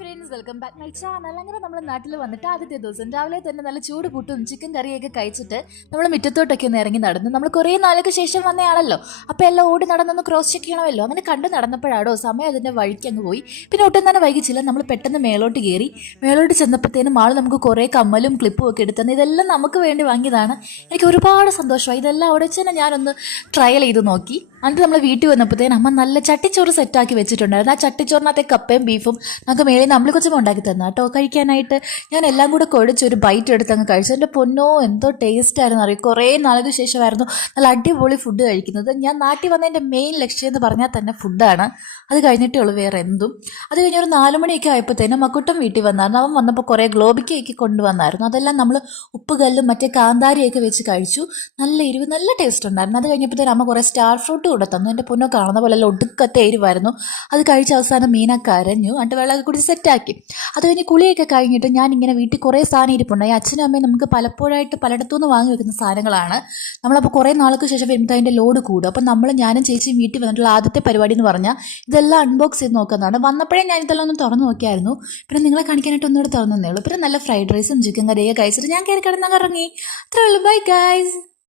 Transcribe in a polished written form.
Friends, welcome back my channel. അങ്ങനെ നമ്മൾ നാട്ടിൽ വന്നിട്ട് ആദ്യത്തെ ദിവസം രാവിലെ തന്നെ നല്ല ചൂട് പുട്ടും ചിക്കൻ കറിയൊക്കെ കഴിച്ചിട്ട് നമ്മൾ മുറ്റത്തോട്ടൊക്കെ ഒന്ന് ഇറങ്ങി നടന്നു. നമ്മൾ കുറേ നാൾക്ക് ശേഷം വന്നയാണല്ലോ, അപ്പോൾ എല്ലാം ഓടി നടന്നൊന്ന് ക്രോസ് ചെക്ക് ചെയ്യണമല്ലോ. അങ്ങനെ കണ്ടു നടന്നപ്പോഴാടോ സമയം അതിൻ്റെ വഴിക്ക് അങ്ങ് പോയി. പിന്നെ ഒട്ടും തന്നെ വൈകിച്ചില്ല, നമ്മൾ പെട്ടെന്ന് മേലോട്ട് കയറി. മേലോട്ട് ചെന്നപ്പോഴത്തേനും ആൾ നമുക്ക് കുറേ കമ്മലും ക്ലിപ്പും ഒക്കെ എടുത്തന്ന്. ഇതെല്ലാം നമുക്ക് വേണ്ടി വാങ്ങിയതാണ്. എനിക്ക് ഒരുപാട് സന്തോഷമായി. ഇതെല്ലാം അവിടെ വെച്ച് തന്നെ ഞാനൊന്ന് ട്രയൽ ചെയ്ത് നോക്കി. എന്നിട്ട് നമ്മൾ വീട്ടിൽ വന്നപ്പോഴത്തേനും അമ്മ നല്ല ചട്ടിച്ചോറ് സെറ്റാക്കി വെച്ചിട്ടുണ്ടായിരുന്നു. ആ ചട്ടിച്ചോറിനകത്തെ കപ്പയും ബീഫും നമുക്ക് മേലെ നമ്മൾ കൊച്ചും ഉണ്ടാക്കി തന്ന കേട്ടോ കഴിക്കാനായിട്ട്. ഞാൻ എല്ലാം കൂടെ കുഴച്ച് ഒരു ബൈറ്റ് എടുത്ത് അങ്ങ് കഴിച്ചു. എൻ്റെ പൊന്നോ, എന്തോ ടേസ്റ്റ് ആയിരുന്നു അറിയും. കുറേ നാളുകൾക്ക് ശേഷമായിരുന്നു നല്ല അടിപൊളി ഫുഡ് കഴിക്കുന്നത്. ഞാൻ നാട്ടിൽ വന്നതിൻ്റെ മെയിൻ ലക്ഷ്യം എന്ന് പറഞ്ഞാൽ തന്നെ ഫുഡാണ്. അത് കഴിഞ്ഞിട്ടേ ഉള്ളൂ വേറെ എന്തും. അത് കഴിഞ്ഞ് ഒരു 4 മണിയൊക്കെ ആയപ്പോഴത്തേനും മക്കുട്ടം വീട്ടിൽ വന്നായിരുന്നു. അവൻ വന്നപ്പോൾ കുറേ ഗ്ലോബിക്കയൊക്കെ കൊണ്ടുവന്നായിരുന്നു. അതെല്ലാം നമ്മൾ ഉപ്പുകല്ലും മറ്റേ കാന്താരിയൊക്കെ വെച്ച് കഴിച്ചു. നല്ല എരിവ്, നല്ല ടേസ്റ്റ് ഉണ്ടായിരുന്നു. അത് കഴിഞ്ഞപ്പോഴത്തേനും അമ്മ കുറേ സ്റ്റാർ ഫ്രൂട്ട് കൂടെ തന്നു. എൻ്റെ പൊന്നോ, കാണുന്ന പോലെ ഒടുക്കത്തെ എരിവായിരുന്നു. അത് കഴിച്ച അവസാനം മീന കരഞ്ഞു. എന്നിട്ട് വെള്ളമൊക്കെ കുടിച്ച് സെറ്റാക്കി. അത് കഴിഞ്ഞ് കുളിയൊക്കെ കഴിഞ്ഞിട്ട് ഞാനിങ്ങനെ വീട്ടിൽ കുറേ സാധനം ഇരിപ്പുണ്ടായി. അച്ഛനും അമ്മയും നമുക്ക് പലപ്പോഴായിട്ട് പലയിടത്തുനിന്ന് വാങ്ങി വെക്കുന്ന സാധനങ്ങളാണ്. നമ്മളപ്പോൾ കുറേ നാൾക്ക് ശേഷം വരുമ്പോൾ അതിൻ്റെ ലോഡ് കൂടും. അപ്പം ഞാനും ചേച്ചിയും വീട്ടിൽ വന്നിട്ടുള്ള ആദ്യത്തെ പരിപാടി എന്ന് പറഞ്ഞാൽ ഇതെല്ലാം അൺബോക്സ് ചെയ്ത് നോക്കുന്നതാണ്. വന്നപ്പോഴേ ഞാൻ ഇതെല്ലാം ഒന്ന് തുറന്നു നോക്കിയായിരുന്നു. പിന്നെ നിങ്ങളെ കാണിക്കാനായിട്ട് ഒന്നുകൂടെ തുറന്നേ ഉള്ളൂ. പിന്നെ നല്ല ഫ്രൈഡ് റൈസും ചിക്കൻ കറിയൊക്കെ കഴിച്ചിട്ട് ഞാൻ കയറി കിടന്നങ്ങ് ഇറങ്ങി. അത്രേ ഉള്ളൂ. Bye guys.